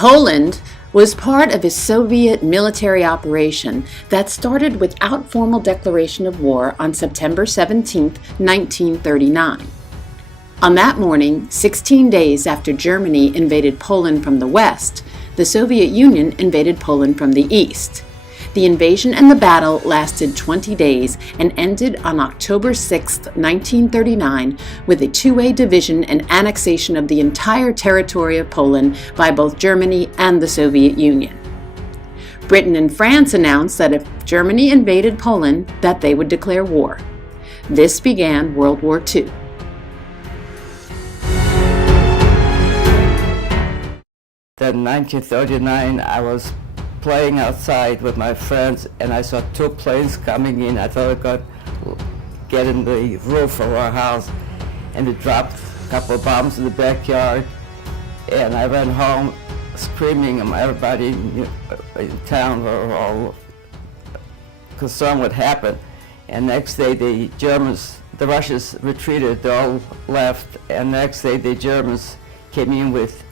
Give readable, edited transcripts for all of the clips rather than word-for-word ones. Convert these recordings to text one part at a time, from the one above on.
Poland was part of a Soviet military operation that started without formal declaration of war on September 17, 1939. On that morning, 16 days after Germany invaded Poland from the west, the Soviet Union invaded Poland from the east. The invasion and the battle lasted 20 days and ended on October 6, 1939, with a two-way division and annexation of the entire territory of Poland by both Germany and the Soviet Union. Britain and France announced that if Germany invaded Poland, that they would declare war. This began World War II. In 1939, I was playing outside with my friends, and I saw two planes coming in. I thought I could get in the roof of our house, and it dropped a couple of bombs in the backyard. And I ran home screaming, and everybody in town were all concerned what happened. And next day, the Russians retreated. They all left, and next day the Germans came in with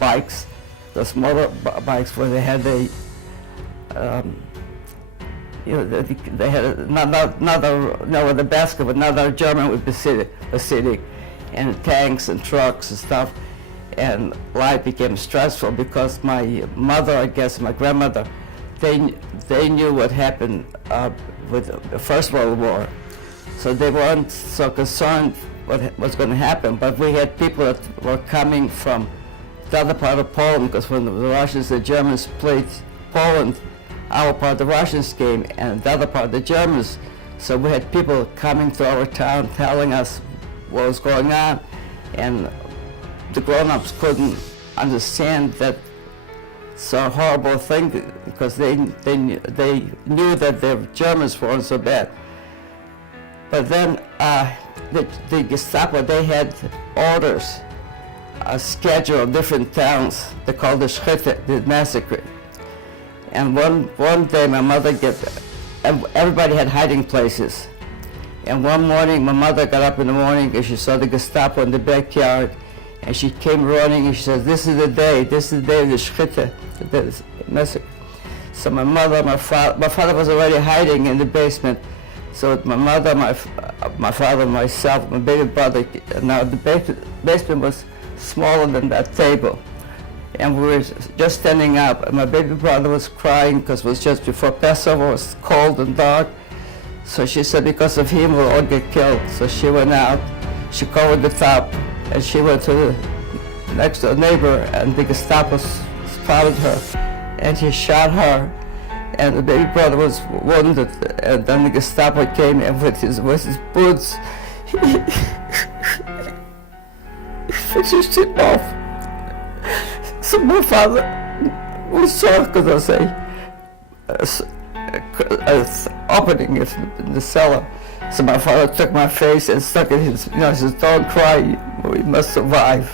bikes, those motor bikes where they had they had another the basket with another German would be sitting, and tanks and trucks and stuff, and life became stressful because my mother, I guess my grandmother, they knew what happened with the First World War, so they weren't so concerned what was going to happen. But we had people that were coming from the other part of Poland, because when the Russians and the Germans played Poland, our part the Russians came and the other part the Germans. So we had people coming to our town telling us what was going on, and the grown-ups couldn't understand that so horrible thing, because they knew that the Germans weren't so bad. But then the Gestapo, they had orders, a schedule of different towns. They called the Schritte, the massacre. And one day my mother everybody had hiding places. And one morning my mother got up in the morning and she saw the Gestapo in the backyard, and she came running and she said, this is the day of the Schritte, the massacre. So my father was already hiding in the basement. So my mother, my father, myself, my baby brother, now the basement was smaller than that table, and we were just standing up, and my baby brother was crying because it was just before Passover, it was cold and dark. So she said, because of him we'll all get killed. So she went out, she covered the top, and she went to the next door neighbor, and the Gestapo spotted her, and he shot her, and the baby brother was wounded, and then the Gestapo came in with his boots. He finished him off. So my father was shocked because I was opening it in the cellar. So my father took my face and stuck it in his, he says, don't cry, we must survive.